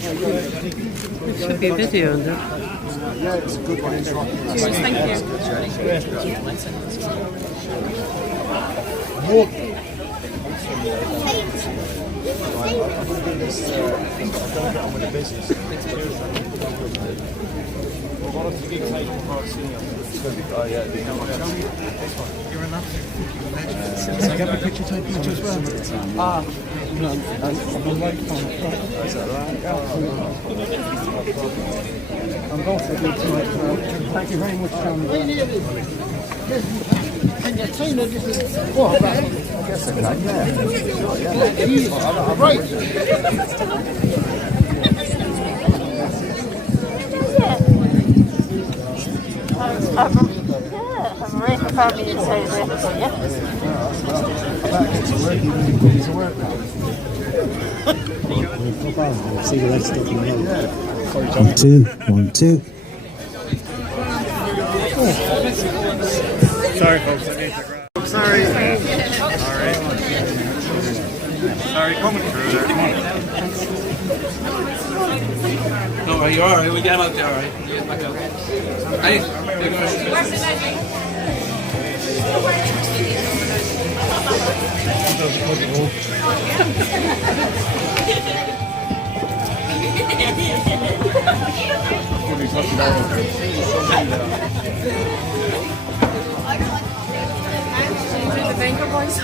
It should be a video in there. Yeah, it's a good one. It's right. Cheers, thank you. Can I get my picture taken as well? I'm on right phone. Is that right? I'm going for a good tonight. Thank you very much, John. Oh, I guess I can, yeah. Right. I'm very happy to say that. Yeah. See the rest stuff in the road. 1, 2, 1, 2. Sorry, folks. Sorry. Sorry, coming through there. Come on. No, are you alright? We get him out there, alright? We get back out. Hey, The banker boys?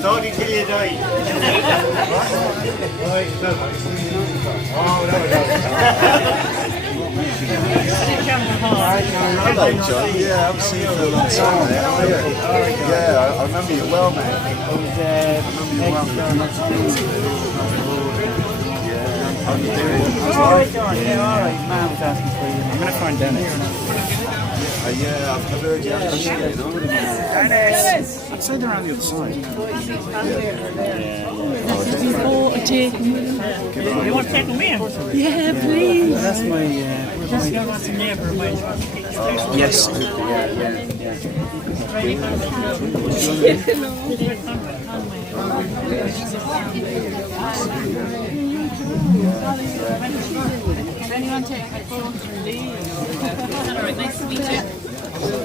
Sorry till you die. Hello, John. Yeah, I haven't seen you for a long time, mate. How are you? Yeah, I remember you well, mate. I remember you well. How you doing? Alright, man was asking for you. I'm going to find Dennis. Yeah, I've heard you have a share, you know. Dennis! I'd say they're on the other side. You want to take them in? Yeah, please. That's my... That's a neighbour of mine. Yes. Anyone take a photo? Alright, nice to meet you.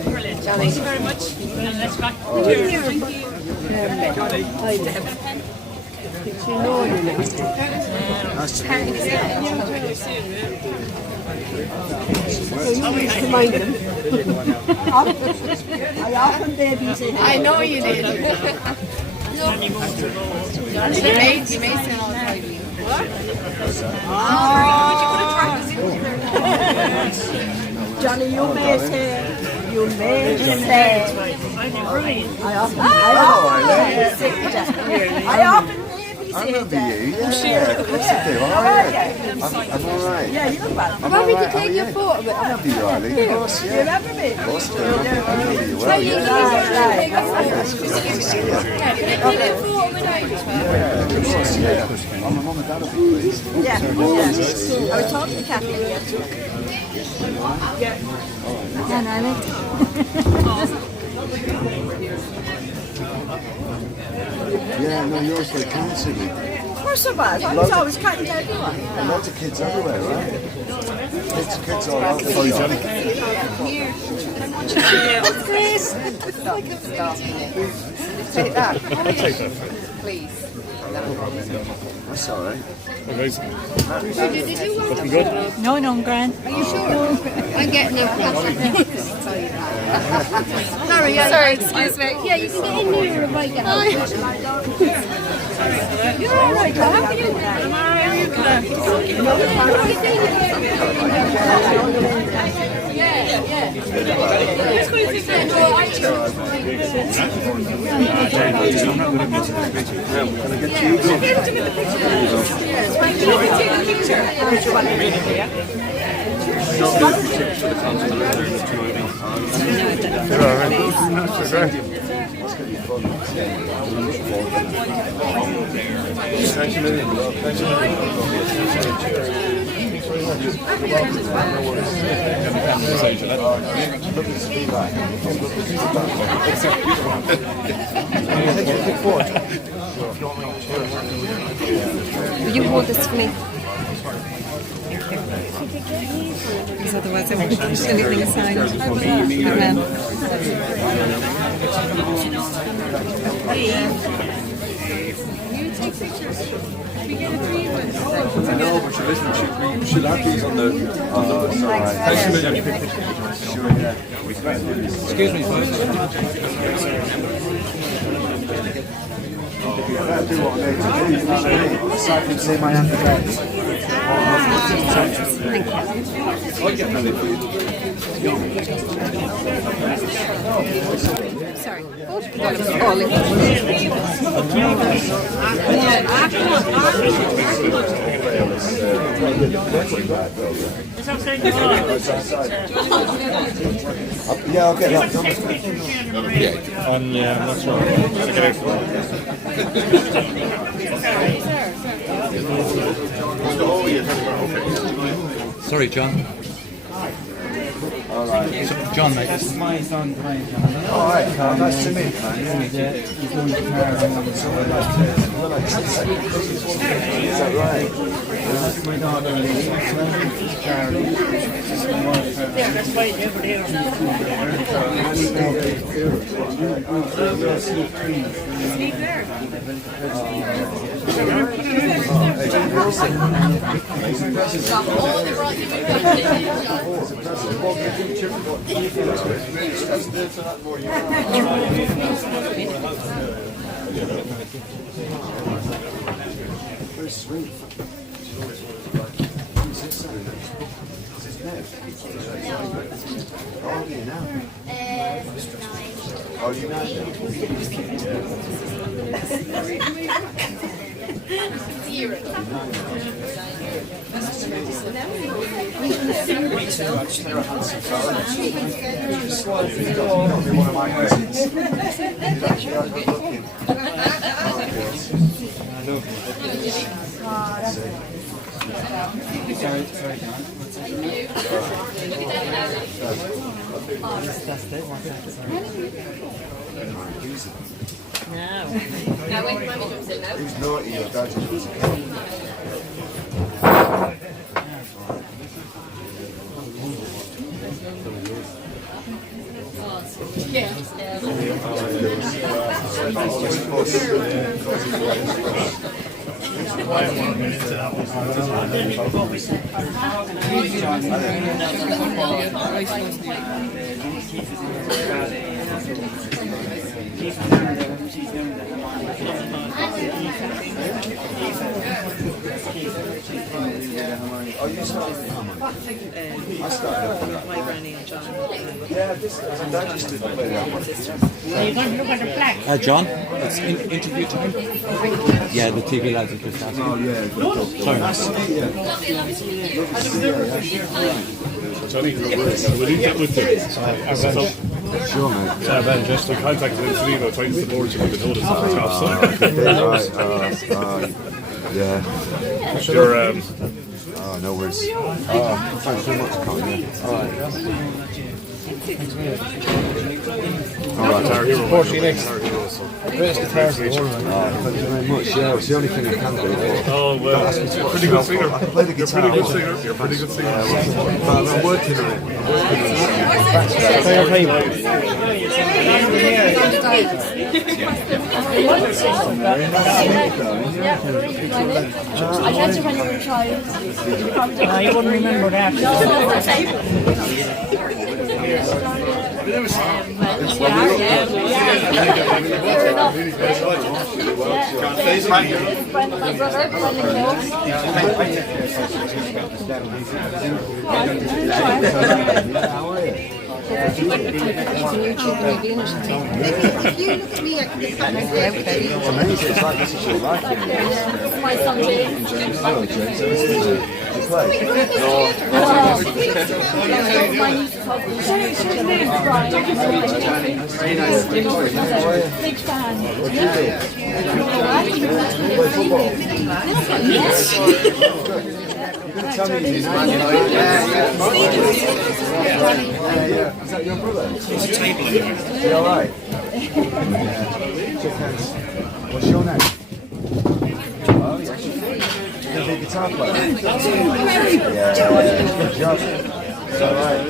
Brilliant. Thank you very much. And let's go. Cheers. Thank you. Hi, Deb. Did you know your name? Nice to meet So you used to mind them. I often babysit. I know you did. You may say all the time. What? Johnny, you may say. I often I remember you, yeah. What's the deal? How are you? I'm alright. Yeah, you look bad. I'm happy to take your photo, but I remember you, Riley. Of course, yeah. You remember me? Of course, I remember you well. Yeah, it's good to see you. Yeah, of course, yeah. Oh, my mum and dad will be pleased. Yeah. I was talking to Kathy. Yeah, no, yours very kind to me. Of course I was. I was always kind to everyone. And lots of kids everywhere, right? Kids all over. Sorry, Johnny. Please. Take that. I'll take that. Please. That's all right. No, no, I'm grand. Are you sure? I'm getting a Sorry, excuse me. Yeah, you can get in here and right now. You're all right, how can you? Will you hold this for me? Because otherwise I won't push anything aside. I know, but you listen, we should have these on the side. Thanks a million. Sure, yeah. Excuse me, folks. I better do what I need to do, you know what I mean? So I can see my handbags. Sorry. Yeah, I'll get that. Yeah, I'm not sure. Sorry, John. All right. John, mate. This is my son, Brian. All right, Carl, nice to meet you. He's doing the car. Is that right? My daughter, Charlie. Very sweet. How old are you now? Oh, you know? One of my cousins. He's actually out good looking. Sorry, John. That's it. What's that? Who's naughty? Your dad just was a Oh, you started with harmony? I started off with that. My granny and John. Yeah, this is a dad just didn't play that one. Are you going to look at the plaque? John, it's interview time. Yeah, the TV lads are just asking. Oh, yeah. Sorry. Nice to meet you. Johnny, will you get with you? Sure, mate. Yeah, Ben, just I contacted him today about trying to support you with the notice on the top, so. Yeah. You're, Oh, no worries. Thanks so much, Colin. All right. All right, Guitar Hero. Greatest guitar in the world. Thank you very much. Yeah, it's the only thing I can do. Oh, well, you're a pretty good singer. I can play the guitar. You're a pretty good singer. But I'm working on it. I guess when you were a child, You wouldn't remember that. friend of my brother, If you look at me, I can get back to everybody. It's amazing. It's like this is your life. my son James. Oh, James, so this is you play. My niece's husband. His name's Brian. Very nice. Big fan. Tell me his name. Is that your brother? Is he alright? Shake hands. What's your name? Oh, yes. You're a big guitar player. Yeah, good job. It's alright.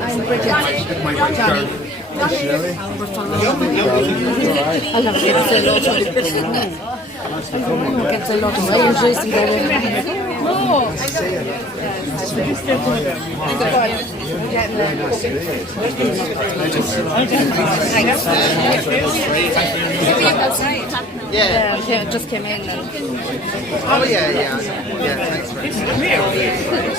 I'm Bridget. Shirley? I'll never get to a lot of it. Get to a lot of it. I usually used to go in. Yeah, just came in. Oh yeah, thanks very much.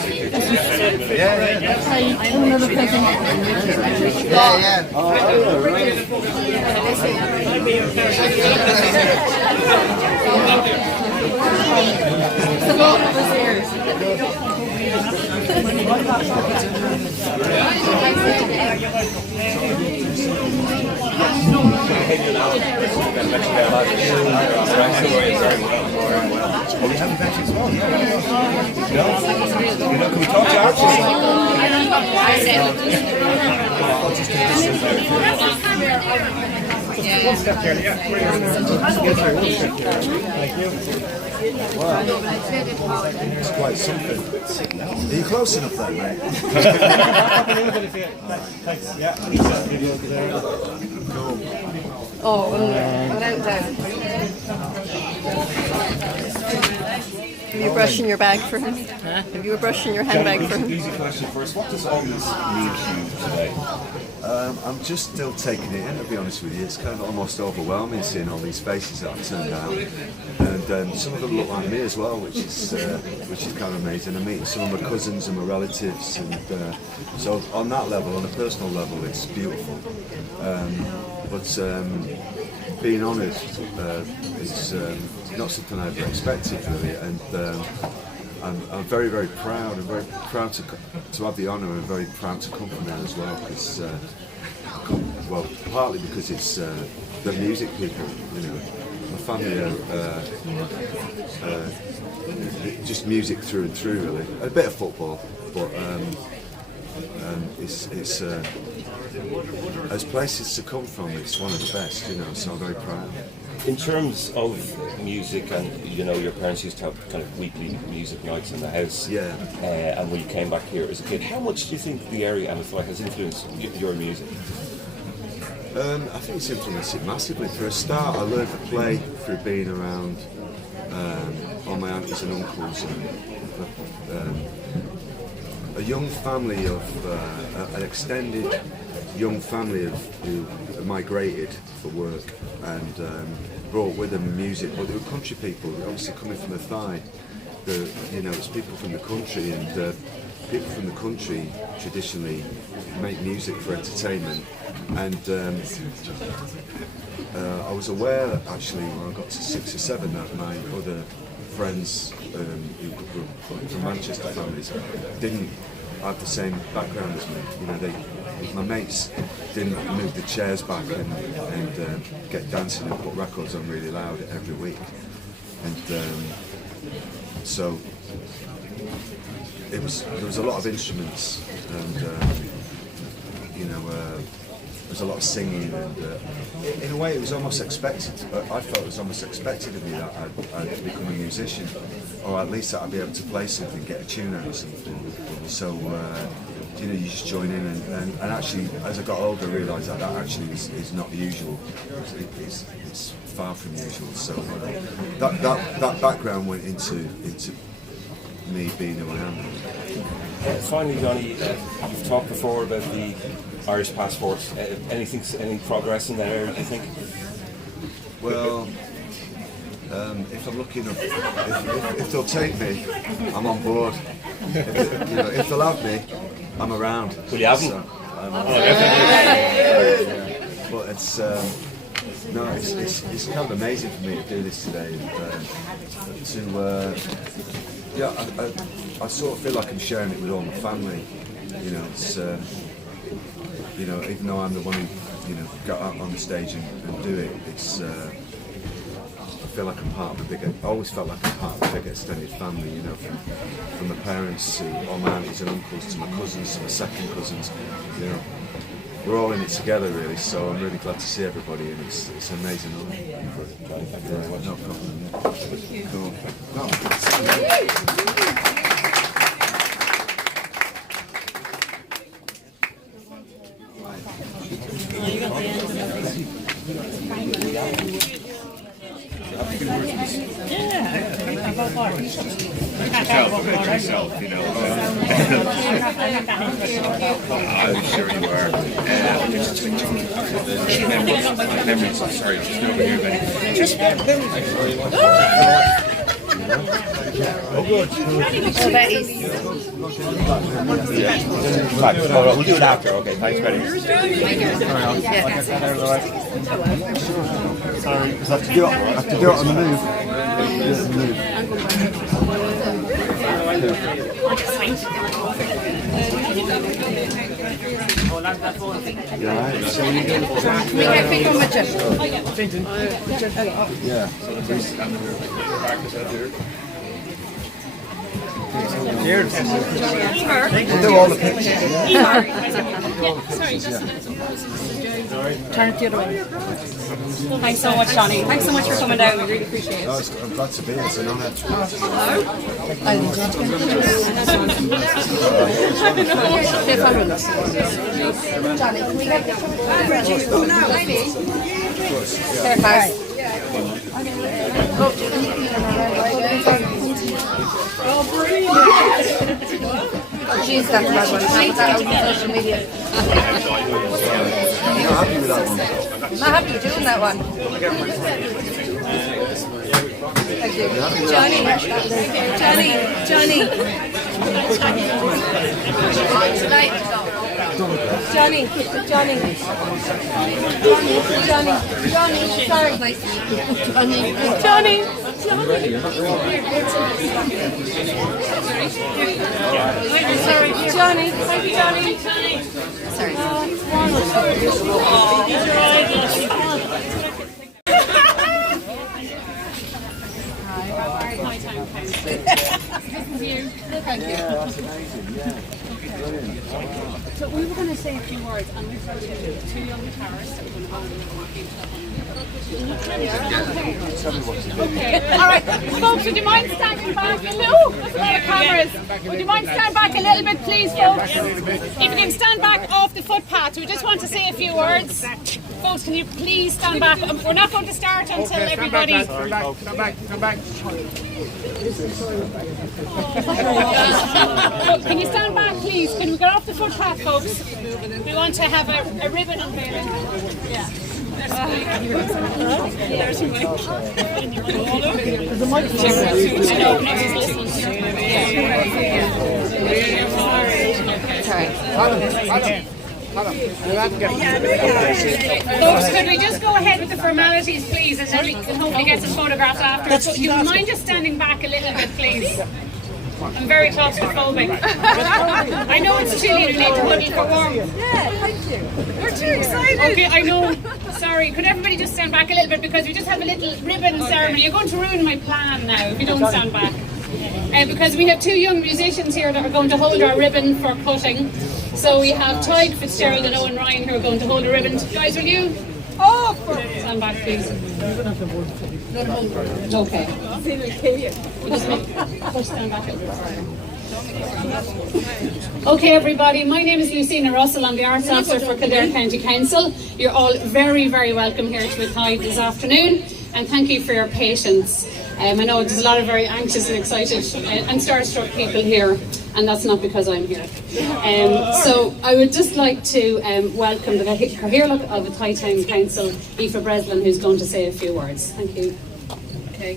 Another present. Yeah. It's a lot of us here. We haven't met you as well. No? Can we talk to Archie? Wow. It's quite something. Are you close enough then, mate? Oh, without doubt. Have you brushing your bag for him? Have you were brushing your handbag for him? Easy question first. What does all this mean to you today? I'm just still taking it in, to be honest with you. It's kind of almost overwhelming seeing all these faces that I've turned down, and some of them look like me as well, which is kind of amazing. I'm meeting some of my cousins and my relatives, and so on that level, on a personal level, it's beautiful. But being honoured is not something I ever expected, really, and I'm very, very proud. I'm very proud to have the honour, and very proud to come from there as well. Because, well, partly because it's the music people. You know, my family are just music through and through, really. A bit of football, but it's as places to come from, it's one of the best. You know, so I'm very proud. In terms of music, and you know, your parents used to have kind of weekly music nights in the house. Yeah. And when you came back here as a kid, how much do you think the area and Athy has influenced your music? I think it's influenced it massively. For a start, I learned to play through being around all my aunties and uncles, and a young family of an extended young family who migrated for work and brought with them music, but they were country people, obviously coming from Athy. You know, it's people from the country, and people from the country traditionally make music for entertainment. And I was aware, actually, when I got to 6 or 7, that my other friends who were from Manchester families didn't have the same background as me. You know, my mates didn't move the chairs back and get dancing and put records on really loud every week. And so there was a lot of instruments, and you know, there was a lot of singing, and in a way it was almost expected. I felt it was almost expected of me that I'd become a musician, or at least that I'd be able to play something, get a tune out of something. So you know, you just join in, and actually, as I got older, I realised that actually is not usual. It's far from usual. So that background went into me being who I am. Finally, Johnny, you've talked before about the Irish passport. Any progress in that area, do you think? Well, if I'm lucky enough, if they'll take me, I'm on board. If they'll have me, I'm around. Will you have them? So, but it's it's kind of amazing for me to do this today. I sort of feel like I'm sharing it with all my family. You know, it's even though I'm the one who got up on the stage and do it, it's. I feel like I'm part of a bigger. I always felt like I'm part of a bigger extended family. You know, from my parents to all my aunties and uncles to my cousins to my second cousins. You know, we're all in it together really. So I'm really glad to see everybody, and it's amazing. Thank you very much. No problem. Yeah. Cool. No. Yourself, you know. I'm sure you are. Memories, sorry, just over here, buddy. Just oh, good. Right, we'll do it after. Okay, thanks, Betty. Sorry, because I have to do it on the move. Yeah, so when you go to yeah. Cheers. We'll do all the pictures. Turn it the other way. Thanks so much, Johnny. Thanks so much for coming down. We really appreciate it. I'm glad to be here. It's an honour. Oh, brilliant! She's got the bad one. Put that out on social media. I'm not happy with that one. I'm not happy with doing that one. Thank you. Johnny. Sorry. Nice to meet you. Johnny. Sorry, Johnny. Thank you, Johnny. Sorry. Thank you. So we were going to say a few words, and we've got two young guitarists that we're going to hold Okay. All right, folks, would you mind standing back? Hello, there's a lot of cameras. Would you mind stand back a little bit, please, folks? If you can stand back off the footpath, we just want to say a few words. Folks, can you please stand back? We're not going to start until everybody. Come back. Can you stand back, please? Can we get off the footpath, folks? We want to have a ribbon unveiling. Yeah. There's a mic. There's a mic. I know, nobody's listening. Folks, could we just go ahead with the formalities, please, and then we can hopefully get some photographs afterwards. Would you mind just standing back a little bit, please? I'm very claustrophobic. I know it's chilly and you need to huddle for warmth. Yeah, thank you. We're too excited. Okay, I know. Sorry, could everybody just stand back a little bit because we just have a little ribbon ceremony. You're going to ruin my plan now if you don't stand back. Because we have two young musicians here that are going to hold our ribbon for cutting. So we have Tide Fitzgerald and Owen Ryan who are going to hold the ribbon. Guys, will you? Oh, stand back, please. It's okay. Just stand back a little bit. Okay, everybody, my name is Lucina Russell. I'm the Arts Officer for Kildare County Council. You're all very, very welcome here to Athy this afternoon, and thank you for your patience. I know there's a lot of very anxious and excited and starstruck people here, and that's not because I'm here. So I would just like to welcome the Cathaoirleach of Athy Town Council, Aoife Breslin, who's going to say a few words. Thank you. Okay.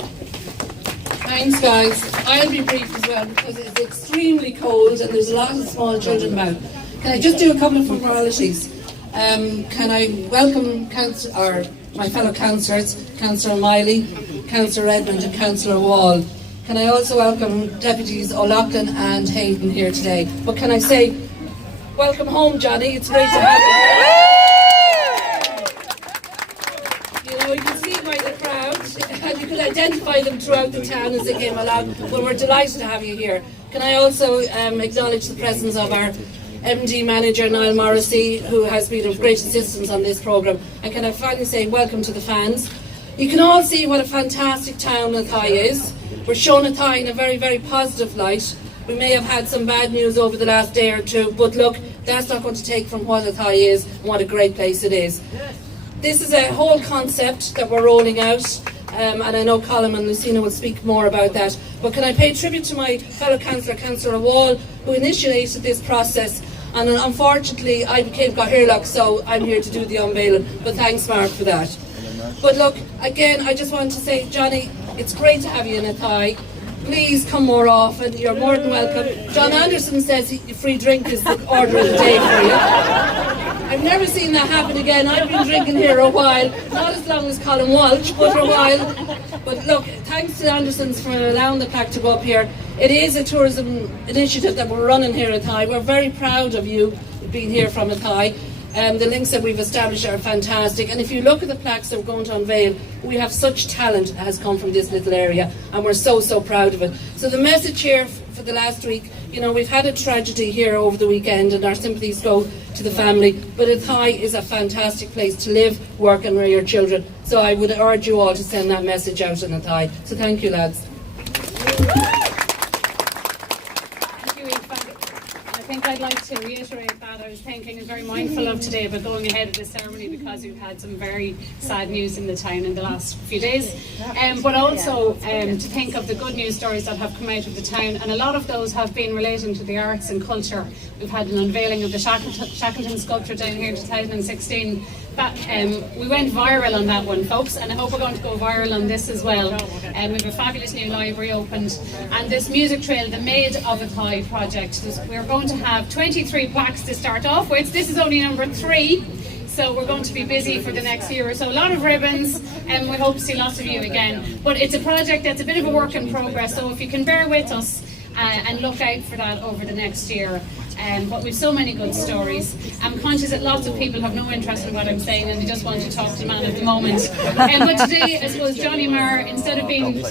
Thanks, guys. I'll be brief as well because it's extremely cold and there's a lot of small children about. Can I just do a couple of formalities? Can I welcome my fellow councillors, Councillor Miley, Councillor Edmund and Councillor Wall. Can I also welcome Deputies O'Loughlin and Hayden here today? But can I say, welcome home, Johnny. It's great to have you. You know, you can see by the crowd, and you could identify them throughout the town as they came along. Well, we're delighted to have you here. Can I also acknowledge the presence of our MD Manager, Niall Morrissey, who has been of great assistance on this programme. And can I finally say welcome to the fans. You can all see what a fantastic town Athy is. We're showing Athy in a very, very positive light. We may have had some bad news over the last day or two, but look, that's not going to take from what Athy is and what a great place it is. This is a whole concept that we're rolling out, and I know Colin and Lucina will speak more about that. But can I pay tribute to my fellow councillor, Councillor Wall, who initiated this process. And unfortunately, I became Cathaoirleach, so I'm here to do the unveiling. But thanks, Mark, for that. But look, again, I just want to say, Johnny, it's great to have you in Athy. Please come more often. You're more than welcome. John Anderson says free drink is the order of the day for you. I've never seen that happen again. I've been drinking here a while, not as long as Colin Walsh, but for a while. But look, thanks to Andersons for allowing the plaque to go up here. It is a tourism initiative that we're running here at Athy. We're very proud of you being here from Athy. The links that we've established are fantastic, and if you look at the plaques that we're going to unveil, we have such talent that has come from this little area, and we're so proud of it. So the message here for the last week, you know, we've had a tragedy here over the weekend, and our sympathies go to the family, but Athy is a fantastic place to live, work and rear your children. So I would urge you all to send that message out in Athy. So thank you, lads. I think I'd like to reiterate that I was thinking and very mindful of today about going ahead of this ceremony because we've had some very sad news in the town in the last few days, but also to think of the good news stories that have come out of the town, and a lot of those have been relating to the arts and culture. We've had an unveiling of the Shackleton sculpture down here in 2016. We went viral on that one, folks, and I hope we're going to go viral on this as well. We have a fabulous new library opened, and this music trail, the Made of Athy project, we're going to have 23 plaques to start off with. This is only number 3, so we're going to be busy for the next year or so. A lot of ribbons, and we hope to see lots of you again. But it's a project that's a bit of a work in progress, so if you can bear with us and look out for that over the next year. But we've so many good stories. I'm conscious that lots of people have no interest in what I'm saying and they just want to talk to the man at the moment. But today, I suppose Johnny Marr, instead of being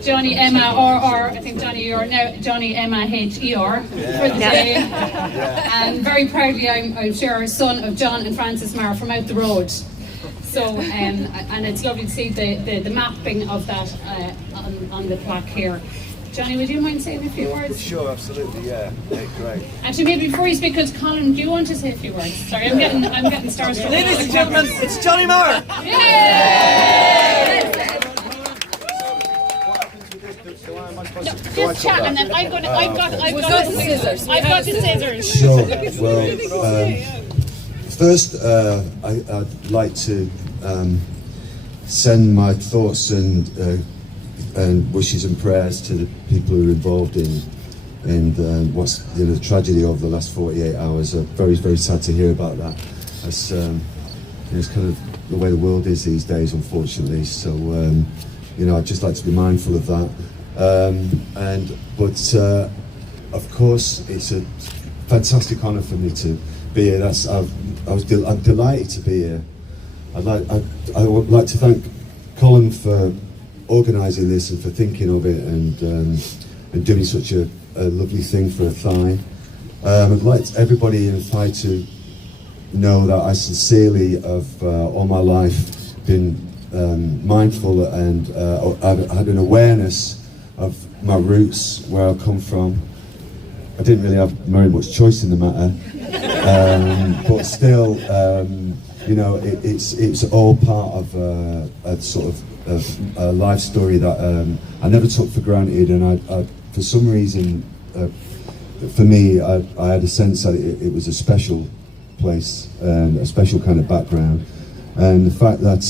Johnny Emma, or I think Johnny, you're now Johnny Emma H-E-R for the day. And very proudly, I'm sure, son of John and Frances Marr from out the road. So, and it's lovely to see the mapping of that on the plaque here. Johnny, would you mind saying a few words? Sure, absolutely, yeah. Great. Actually, maybe before you speak, because Colin, do you want to say a few words? Sorry, I'm getting starstruck. Ladies and gentlemen, it's Johnny Marr! Yay! Just chat, and then I've got the scissors. Sure. Well, first, I'd like to send my thoughts and wishes and prayers to the people who are involved in what's the tragedy of the last 48 hours. Very, very sad to hear about that. That's it's kind of the way the world is these days, unfortunately. So I'd just like to be mindful of that. But of course, it's a fantastic honour for me to be here. I'm delighted to be here. I would like to thank Colin for organising this and for thinking of it and doing such a lovely thing for Athy. I'd like everybody in Athy to know that I sincerely have all my life been mindful and I've had an awareness of my roots, where I come from, I didn't really have very much choice in the matter, but still, you know, it's all part of a sort of a life story that I never took for granted, and I for some reason, for me, I had a sense that it was a special place, a special kind of background, and the fact that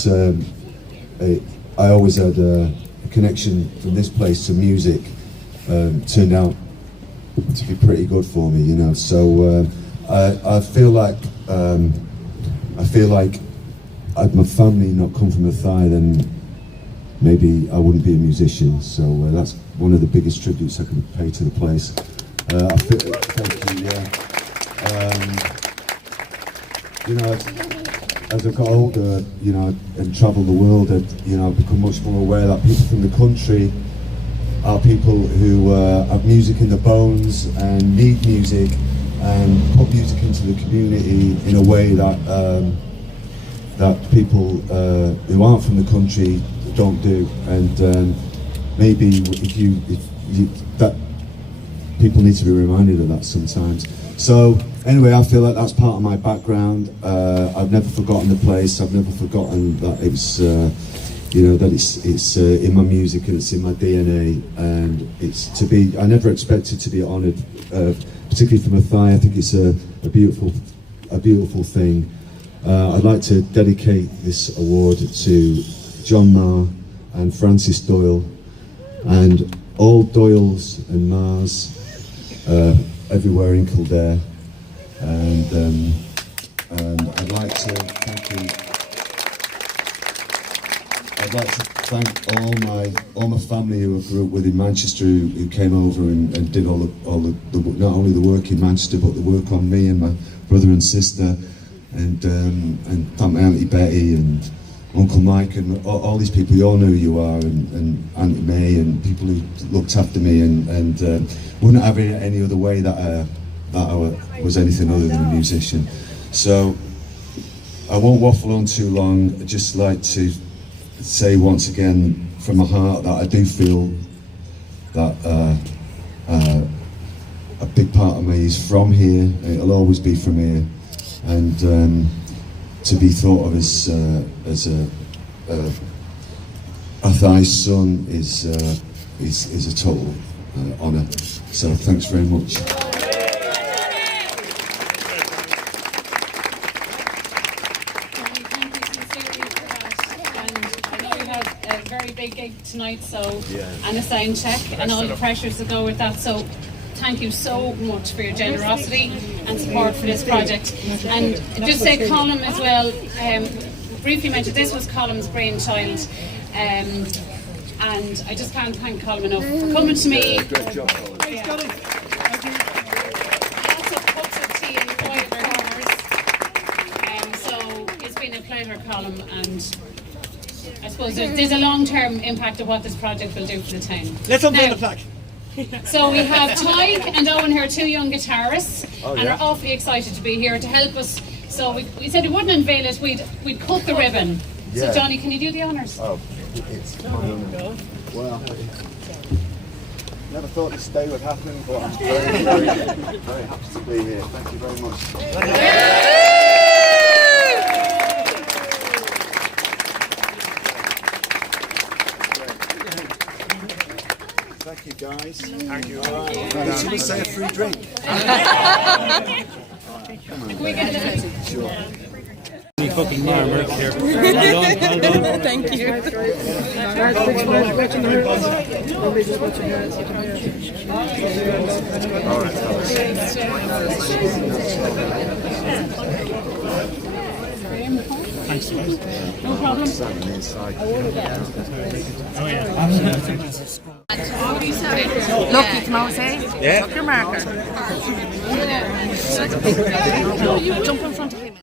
I always had a connection from this place to music turned out to be pretty good for me, you know. So I feel like had my family not come from Athy, then maybe I wouldn't be a musician. So that's one of the biggest tributes I can pay to the place. Thank you. You know, as I've got older, you know, and travelled the world, you know, I've become much more aware that people from the country are people who have music in their bones and need music and put music into the community in a way that that people who aren't from the country don't do. And maybe if you that people need to be reminded of that sometimes. So anyway, I feel like that's part of my background. I've never forgotten the place. I've never forgotten that it's you know, that it's in my music and it's in my DNA, and it's to be. I never expected to be honoured, particularly from Athy. I think it's a beautiful thing. I'd like to dedicate this award to John Marr and Francis Doyle, and all Doyles and Marrs everywhere in Kildare, and I'd like to thank all my family who I grew up with in Manchester, who came over and did all the not only the work in Manchester but the work on me and my brother and sister, and thank my Auntie Betty and Uncle Mike and all these people. You all know who you are, and Auntie May and people who looked after me, and wouldn't have it any other way that I was anything other than a musician. So I won't waffle on too long. I'd just like to say once again from my heart that I do feel that a big part of me is from here. It'll always be from here, and to be thought of as a Athy's son is a total honour. So thanks very much. Big gig tonight, so and a sound check and all the pressures that go with that, so thank you so much for your generosity and support for this project. And just say Colm as well, briefly mentioned this was Colm's brainchild, and I just can't thank Colm enough for coming to me. Great job. Lots of cups of tea in quieter corners, so it's been a pleasure, Colm, and I suppose there's a long-term impact of what this project will do for the town. Let's unveil the plaque. So we have Tyke and Owen here, two young guitarists, and are awfully excited to be here to help us. So we said we wouldn't unveil it, we'd cut the ribbon. So Johnny, can you do the honours? Oh, it's my honour. Well, never thought this day would happen, but I'm very happy to be here. Thank you very much. Thank you, guys. Thank you. Should we say a free drink? Can we get a little? Sure. Fucking Marr here. Thank you. All right. Thanks. No problem. Look, you can always say, look your marker. Jump in front of him.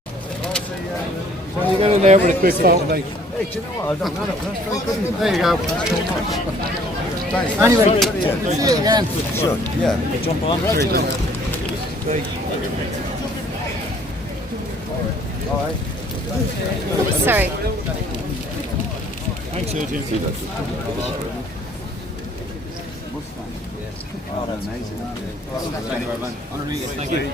So you get in there with a quick photo, like. Hey, do you know what? I don't know. That's very good. There you go. Thanks. Anyway, see you again. Sure. Yeah. Jump on. All right. Sorry. Thanks, Eugene. Oh, that's amazing. Thank you very much. Honor me. Thank you.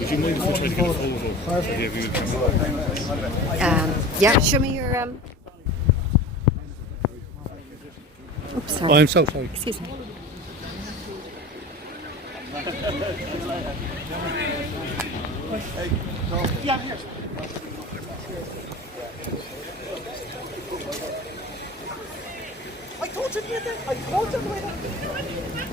Would you mind if we try to get a photo? I gave you the camera. Yeah, show me your. Oops, sorry. Oh, I'm so sorry. Excuse me. I told you to get there. I told you to get there.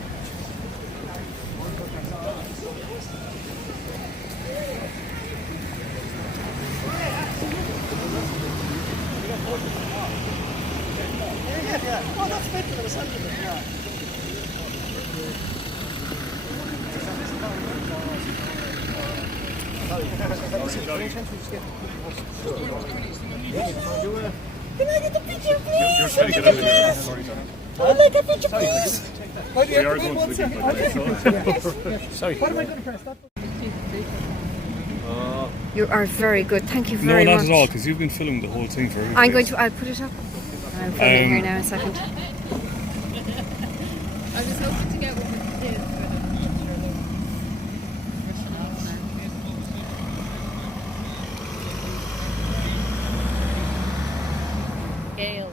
Yeah. Oh, that's better than a sentiment. Yeah. Can I get the picture, please? You're trying to get out of here. Sorry, John. I'd like a picture, please. We are going to the gig. Sorry. What am I going to press? You are very good. Thank you No, very not much. at all, because you've been filming the whole thing for everybody. I'm going to. I'll put it up. I'm filming here now. A second. I was hoping to get what we did for the Gail.